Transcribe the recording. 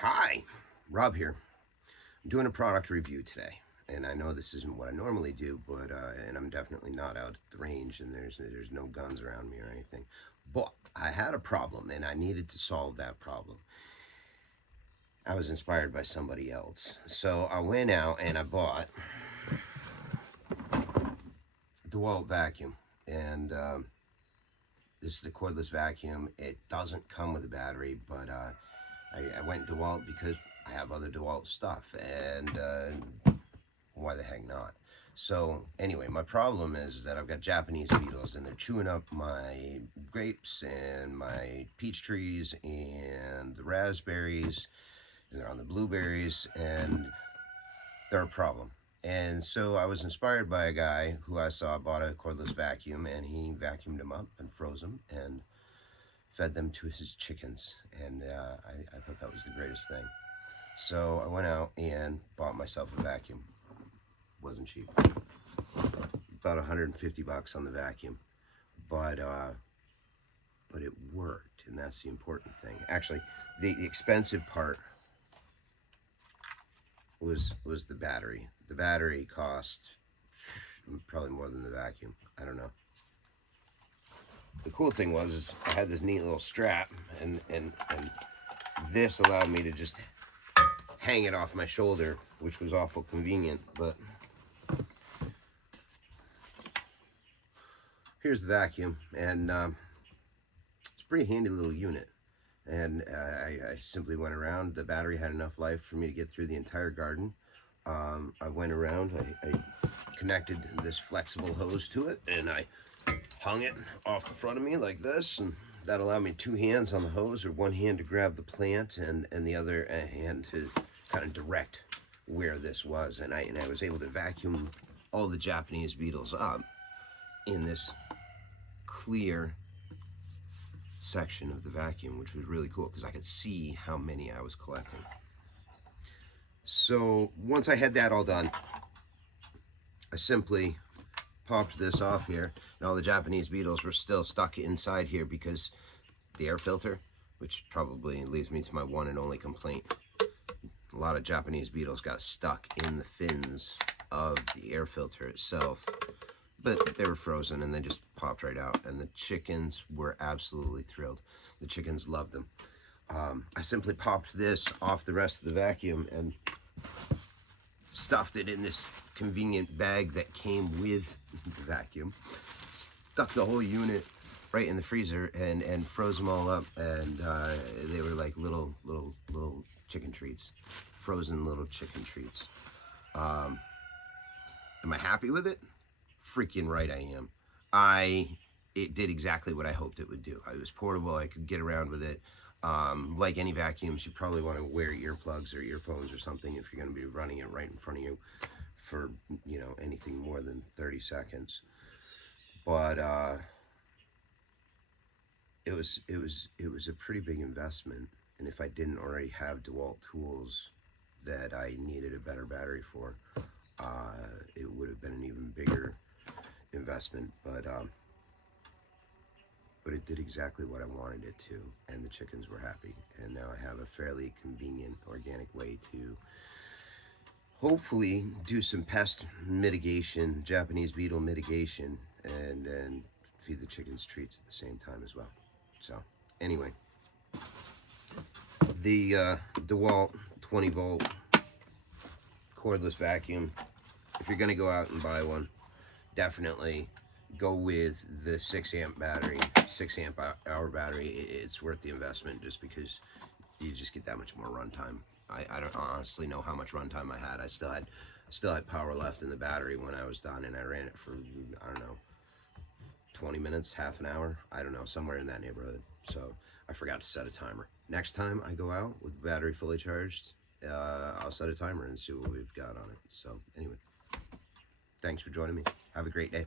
Hi, Rob here. I'm doing a product review today, and I know this isn't what I normally do, but and I'm definitely not out at the range, and there's no guns around me or anything. But I had a problem, and I needed to solve that problem. I was inspired by somebody else, so I went out and I bought Dewalt vacuum, and this is the cordless vacuum. It doesn't come with a battery, but I went Dewalt because I have other Dewalt stuff, and why the heck not? So anyway, my problem is that I've got Japanese beetles, and they're chewing up my grapes and my peach trees and the raspberries, and they're on the blueberries, and they're a problem. And so I was inspired by a guy who I saw bought a cordless vacuum, and he vacuumed them up and froze them and fed them to his chickens. And I thought that was the greatest thing. So I went out and bought myself a vacuum. Wasn't cheap. About 150 bucks on the vacuum. But it worked, and that's the important thing. Actually, the expensive part was the battery. The battery cost probably more than the vacuum. I don't know. The cool thing was is I had this neat little strap, and this allowed me to just hang it off my shoulder, which was awful convenient. But here's the vacuum, and it's a pretty handy little unit. And I simply went around. The battery had enough life for me to get through the entire garden. I went around, I connected this flexible hose to it, and I hung it off the front of me like this, and that allowed me two hands on the hose, or one hand to grab the plant and the other hand to kind of direct where this was. And I was able to vacuum all the Japanese beetles up in this clear section of the vacuum, which was really cool because I could see how many I was collecting. So once I had that all done, I simply popped this off here, and all the Japanese beetles were still stuck inside here because the air filter, which probably leads me to my one and only complaint. A lot of Japanese beetles got stuck in the fins of the air filter itself, but they were frozen and they just popped right out, and the chickens were absolutely thrilled. The chickens loved them. I simply popped this off the rest of the vacuum and stuffed it in this convenient bag that came with the vacuum, stuck the whole unit right in the freezer, and froze them all up, and they were like little chicken treats, frozen little chicken treats. Am I happy with it? Freaking right I am. It did exactly what I hoped it would do. It was portable, I could get around with it. Like any vacuums, you probably want to wear earplugs or earphones or something if you're going to be running it right in front of you for, you know, anything more than 30 seconds. But it was a pretty big investment, and if I didn't already have Dewalt tools that I needed a better battery for, it would have been an even bigger investment. But it did exactly what I wanted it to, and the chickens were happy. And now I have a fairly convenient organic way to hopefully do some pest mitigation, Japanese beetle mitigation, and feed the chickens treats at the same time as well. So anyway, the DeWalt 20 volt cordless vacuum, if you're going to go out and buy one, definitely go with the 6 amp battery, 6 amp hour battery. It's worth the investment just because you just get that much more runtime. I don't honestly know how much runtime I had. I still had power left in the battery when I was done, and I ran it for, I don't know, 20 minutes, half an hour, I don't know, somewhere in that neighborhood. So I forgot to set a timer. Next time I go out with the battery fully charged, I'll set a timer and see what we've got on it. So anyway, thanks for joining me. Have a great day.